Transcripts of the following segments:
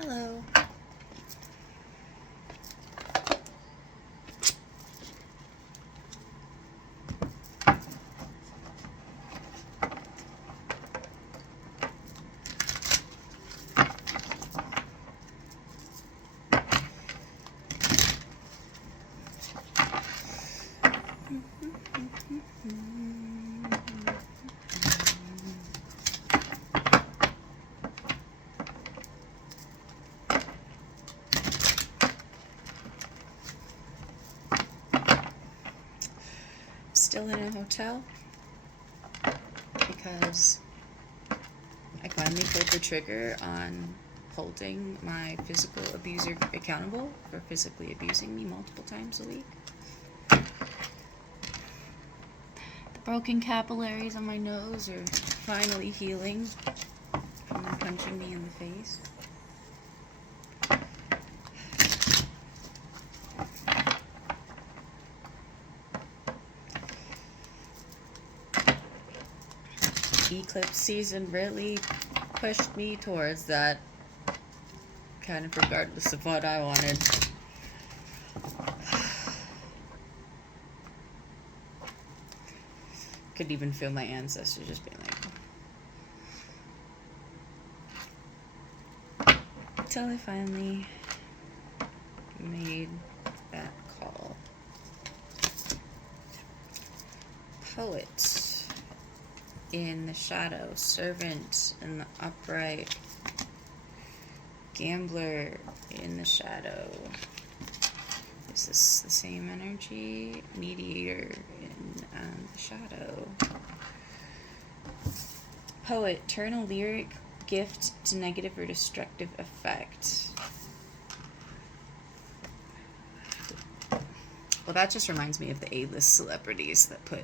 Hello. Still in a hotel because I finally pulled the trigger on holding my physical abuser accountable for physically abusing me multiple times a week. The broken capillaries on my nose are finally healing from them punching me in the face. Eclipse season really pushed me towards that, kind of regardless of what I wanted. Could even feel my ancestors just being like, until I finally made that call. Poet in the shadow, servant in the upright, gambler in the shadow. Is this the same energy? Mediator in the shadow. Poet, turn a lyric gift to negative or destructive effect. Well, that just reminds me of the A-list celebrities that put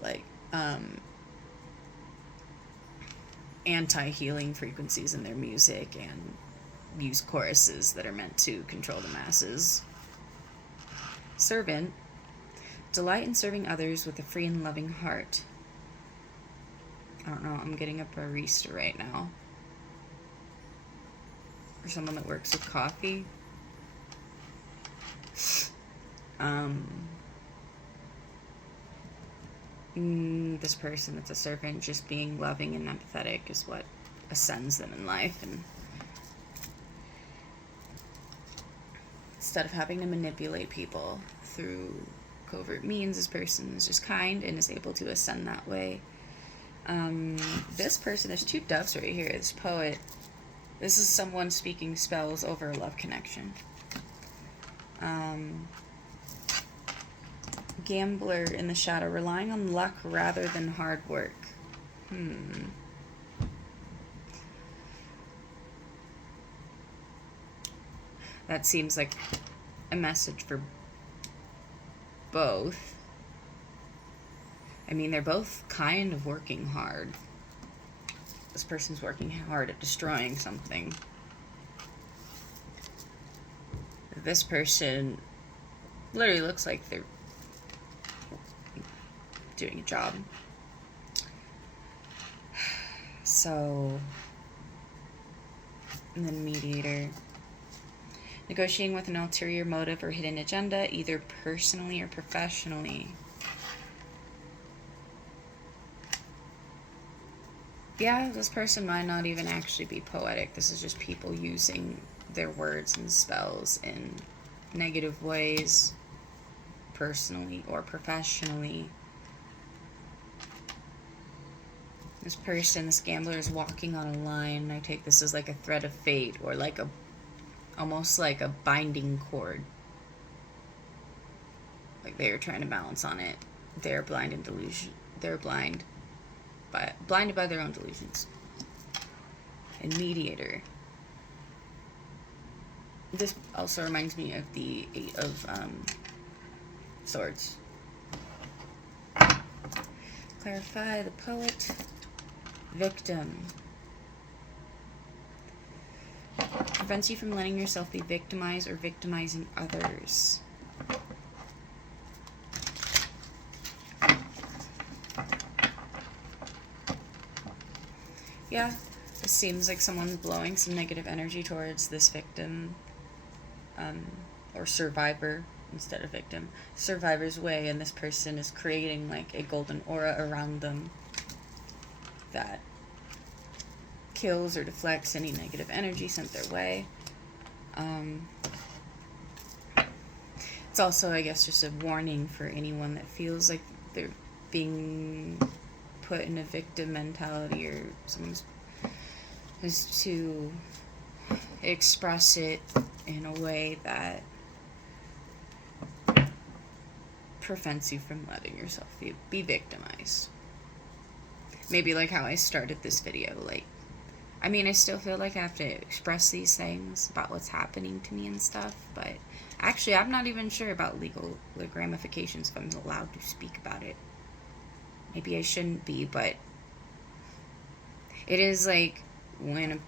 like anti-healing frequencies in their music and use choruses that are meant to control the masses. Servant, delight in serving others with a free and loving heart. I don't know, I'm getting a barista right now. Or someone that works with coffee. This person that's a servant, just being loving and empathetic is what ascends them in life, and instead of having to manipulate people through covert means, this person is just kind and is able to ascend that way. This person, there's two doves right here. This poet, this is someone speaking spells over a love connection. Gambler in the shadow, relying on luck rather than hard work. That seems like a message for both. I mean, they're both kind of working hard. This person's working hard at destroying something. This person literally looks like they're doing a job. So, and then mediator. Negotiating with an ulterior motive or hidden agenda, either personally or professionally. Yeah, this person might not even actually be poetic. This is just people using their words and spells in negative ways, personally or professionally. This person, this gambler, is walking on a line. I take this as like a thread of fate, or like almost like a binding cord. Like they are trying to balance on it. They're blind and delusion. They're blinded by their own delusions. And mediator. This also reminds me of the 8 of Swords. Clarify the poet. Victim. Prevents you from letting yourself be victimized or victimizing others. Yeah, It seems like someone's blowing some negative energy towards this victim, or survivor instead of victim. Survivor's way, and this person is creating like a golden aura around them that kills or deflects any negative energy sent their way. It's also, I guess, just a warning for anyone that feels like they're being put in a victim mentality, or someone's is to express it in a way that prevents you from letting yourself be victimized. Maybe like how I started this video, like, I mean, I still feel like I have to express these things about what's happening to me and stuff, but actually I'm not even sure about legal ramifications if I'm allowed to speak about it. Maybe I shouldn't be, but it is like when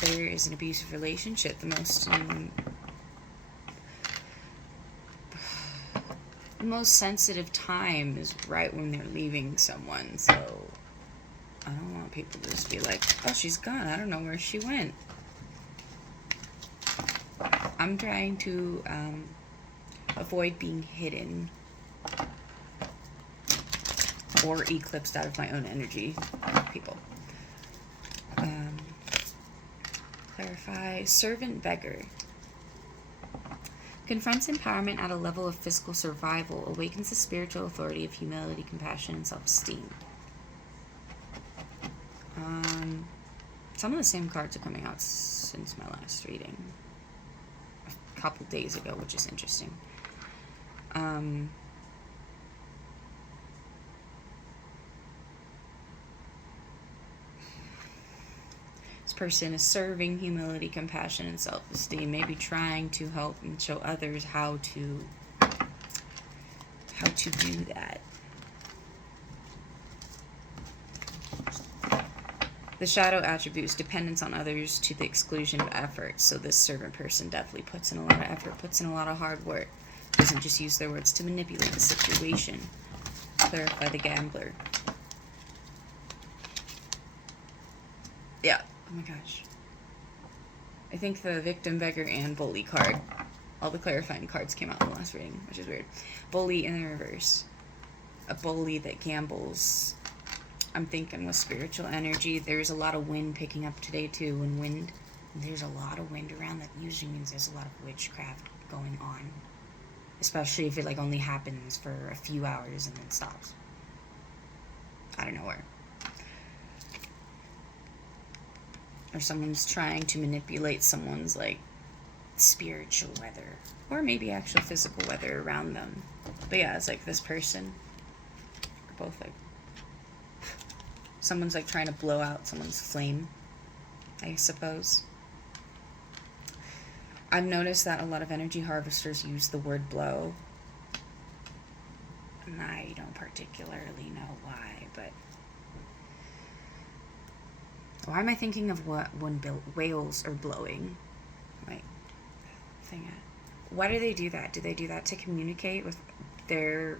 there is an abusive relationship, the most sensitive time is right when they're leaving someone. So I don't want people to just be like, oh, she's gone, I don't know where she went. I'm trying to avoid being hidden or eclipsed out of my own energy, people. Clarify. Servant beggar. Confronts empowerment at a level of physical survival. Awakens the spiritual authority of humility, compassion, and self-esteem. Some of the same cards are coming out since my last reading. A couple days ago, which is interesting. This person is serving humility, compassion, and self-esteem, maybe trying to help and show others how to do that. The shadow attributes dependence on others to the exclusion of effort. So this servant person definitely puts in a lot of effort, puts in a lot of hard work. Doesn't just use their words to manipulate the situation. Clarify the gambler. Yeah. Oh my gosh. I think the victim, beggar, and bully card, all the clarifying cards came out in the last reading, which is weird. Bully in the reverse. A bully that gambles. I'm thinking with spiritual energy. There's a lot of wind picking up today too. And there's a lot of wind around, that usually means there's a lot of witchcraft going on. Especially if it like only happens for a few hours and then stops. I don't know where. Or someone's trying to manipulate someone's like spiritual weather, or maybe actual physical weather around them. But yeah, it's like this person, or both, like someone's like trying to blow out someone's flame, I suppose. I've noticed that a lot of energy harvesters use the word blow, and I don't particularly know why, but why am I thinking of when whales are blowing? Wait, why do they do that? Do they do that to communicate with their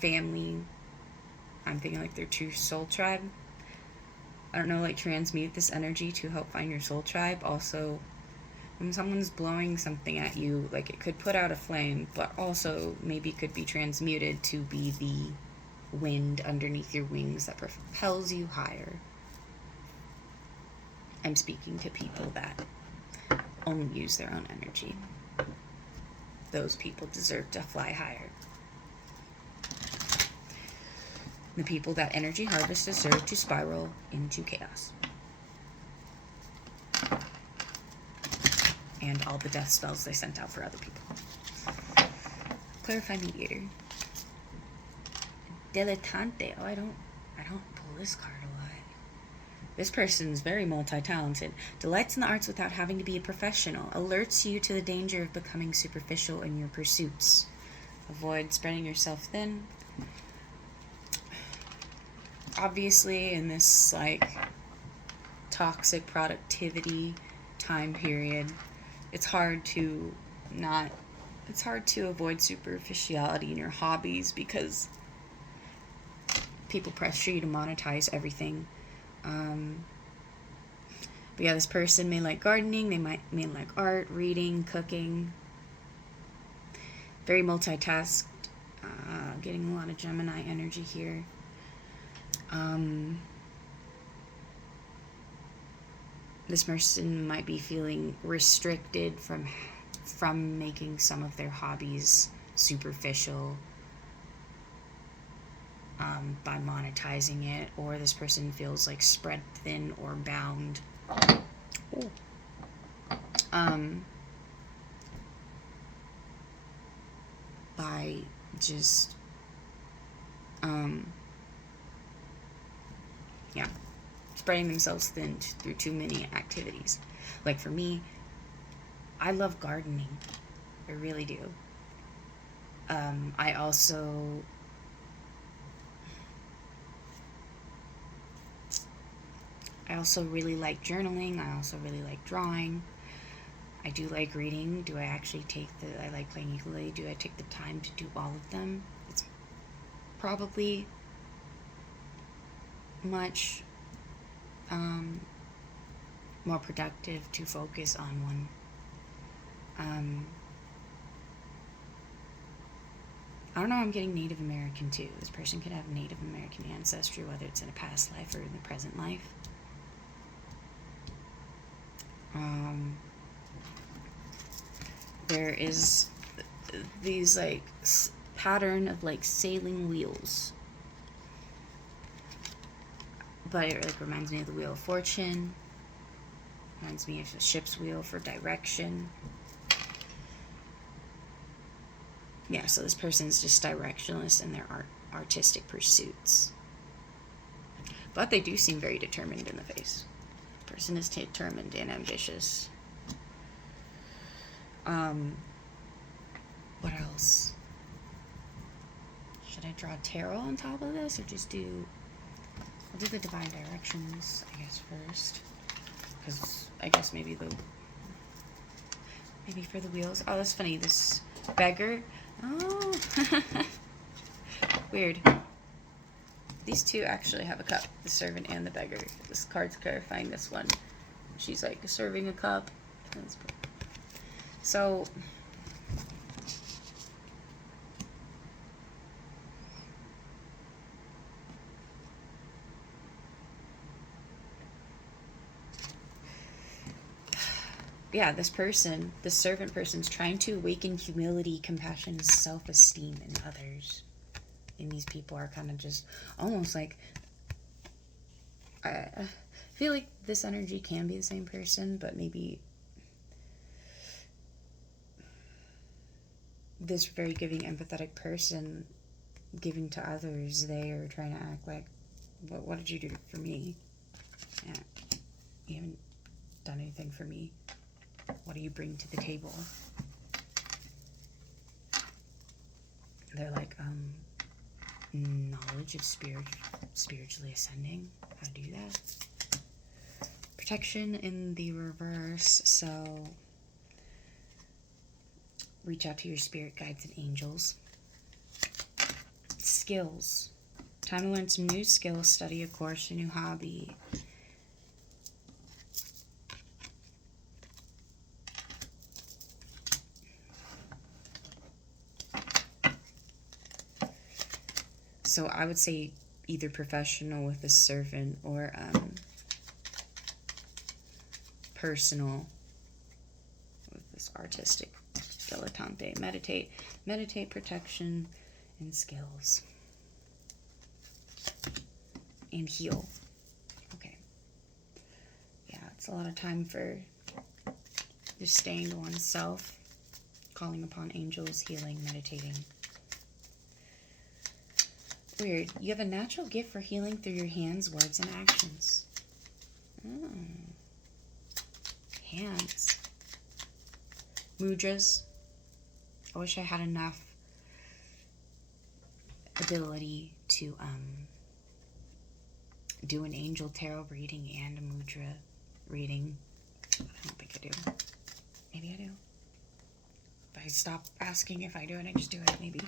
family? I'm thinking like their true soul tribe. I don't know, like transmute this energy to help find your soul tribe. Also, when someone's blowing something at you, like it could put out a flame, but also maybe could be transmuted to be the wind underneath your wings that propels you higher. I'm speaking to people that only use their own energy. Those people deserve to fly higher. The people that energy harvest deserve to spiral into chaos. And all the death spells they sent out for other people. Clarify mediator. Dilettante. Oh, I don't pull this card a lot. This person's very multi-talented. Delights in the arts without having to be a professional. Alerts you to the danger of becoming superficial in your pursuits. Avoid spreading yourself thin. Obviously, in this like toxic productivity time period, it's hard to avoid superficiality in your hobbies, because people pressure you to monetize everything. But yeah, this person may like gardening, they may like art, reading, cooking. Very multitasked. Getting a lot of Gemini energy here. This person might be feeling restricted from making some of their hobbies superficial by monetizing it, or this person feels like spread thin or bound. By just spreading themselves thin through too many activities. Like for me, I love gardening. I really do. I also really like journaling. I also really like drawing. I do like reading. Do I actually I like playing ukulele. Do I take the time to do all of them? It's probably much more productive to focus on one. I don't know, I'm getting Native American too. This person could have Native American ancestry, whether it's in a past life or in the present life. There is these like pattern of like sailing wheels, but it like reminds me of the Wheel of Fortune. Reminds me of a ship's wheel for direction. Yeah, so this person's just directionless in their artistic pursuits. But they do seem very determined in the face. The person is determined and ambitious. What else? Should I draw tarot on top of this, or just I'll do the divine directions, I guess, first. Because I guess maybe for the wheels. Oh, that's funny. This beggar. Oh. Weird. These two actually have a cup. The servant and the beggar. This card's clarifying this one. She's like serving a cup. So yeah, this servant person's trying to awaken humility, compassion, self-esteem in others. And these people are kind of just almost like, I feel like this energy can be the same person, but maybe this very giving, empathetic person giving to others, they are trying to act like, what did you do for me? Yeah, you haven't done anything for me. What do you bring to the table? They're like, knowledge of spiritually ascending. How to do that. Protection in the reverse. So reach out to your spirit guides and angels. Skills. Time to learn some new skills, study a course, a new hobby. So I would say either professional with a servant or personal with this artistic dilettante. Meditate, protection, and skills. And heal. Okay. Yeah, it's a lot of time for just staying to oneself, calling upon angels, healing, meditating. Weird. You have a natural gift for healing through your hands, words, and actions. Oh. Hands. Mudras. I wish I had enough ability to do an angel tarot reading and a mudra reading. I don't think I do. Maybe I do. If I stop asking if I do and I just do it, maybe.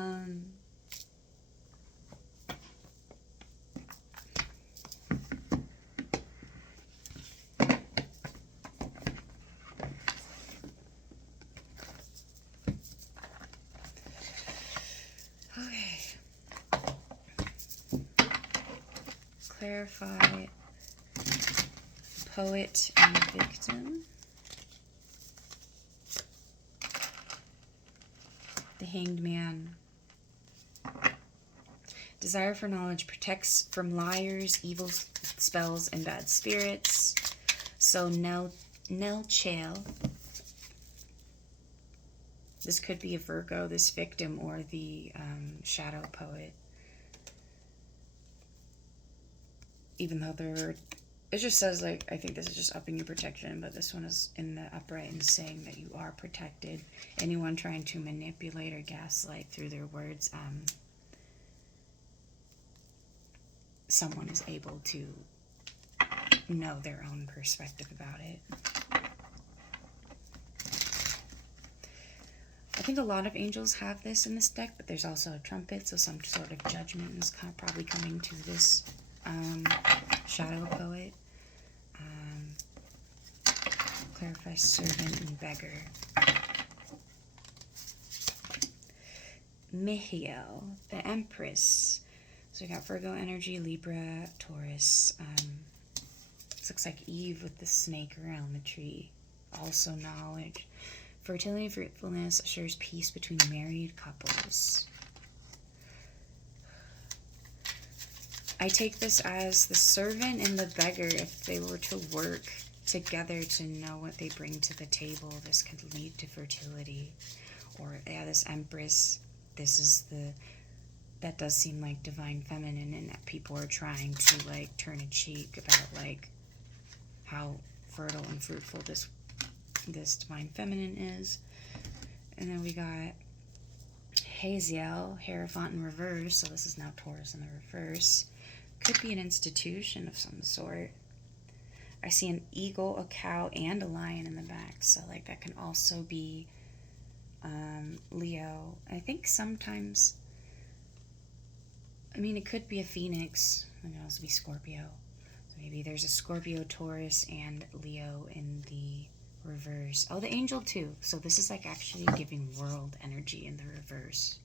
Okay. Clarify poet and victim. The Hanged Man. Desire for knowledge protects from liars, evil spells, and bad spirits. So Nell Chale. This could be a Virgo, this victim, or the shadow poet. Even though it just says, like, I think this is just upping your protection, but this one is in the upright and saying that you are protected. Anyone trying to manipulate or gaslight through their words, someone is able to know their own perspective about it. I think a lot of angels have this in this deck, but there's also a trumpet, so some sort of judgment is probably coming to this shadow poet. Clarify servant and beggar. Mihiel, the Empress. So we got Virgo energy, Libra, Taurus. This looks like Eve with the snake around the tree. Also knowledge. Fertility and fruitfulness assures peace between married couples. I take this as the servant and the beggar, if they were to work together to know what they bring to the table, this could lead to fertility. Or, yeah, this Empress, that does seem like divine feminine, and that people are trying to, like, turn a cheek about, like, how fertile and fruitful this divine feminine is. And then we got Haziel, Hierophant in reverse, so this is now Taurus in the reverse. Could be an institution of some sort. I see an eagle, a cow, and a lion in the back, so, like, that can also be Leo. I think sometimes, I mean, it could be a phoenix. It could also be Scorpio. So maybe there's a Scorpio, Taurus, and Leo in the reverse. Oh, the angel too. So this is like actually giving world energy in the reverse.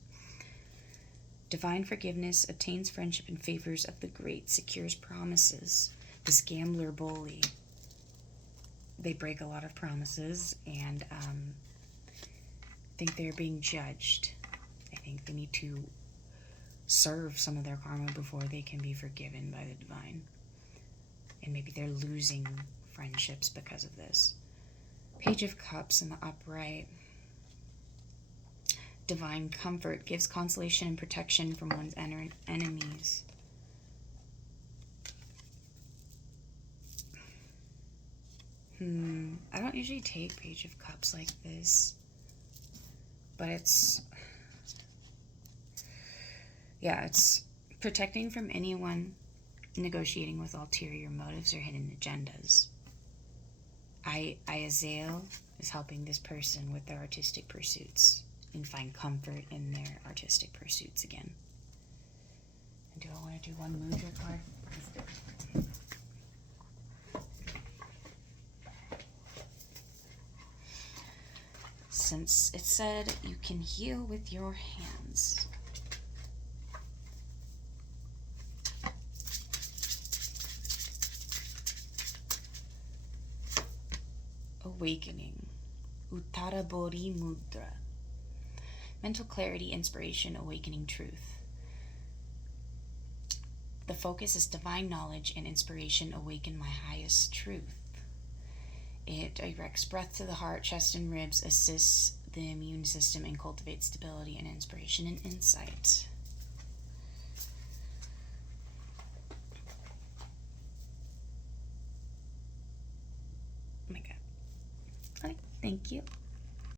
Divine forgiveness, obtains friendship and favors of the great, secures promises. This gambler bully, they break a lot of promises, and think they're being judged. I think they need to serve some of their karma before they can be forgiven by the divine. And maybe they're losing friendships because of this. Page of Cups in the upright. Divine comfort gives consolation and protection from one's enemies. I don't usually take Page of Cups like this, but it's protecting from anyone negotiating with ulterior motives or hidden agendas. Azazel is helping this person with their artistic pursuits and find comfort in their artistic pursuits again. And do I want to do one Mudra card? Let's do it. Since it said you can heal with your hands. Awakening. Uttarabori Mudra. Mental clarity, inspiration, awakening truth. The focus is divine knowledge and inspiration awaken my highest truth. It directs breath to the heart, chest, and ribs, assists the immune system, and cultivates stability and inspiration and insight. Oh my God. Okay, thank you.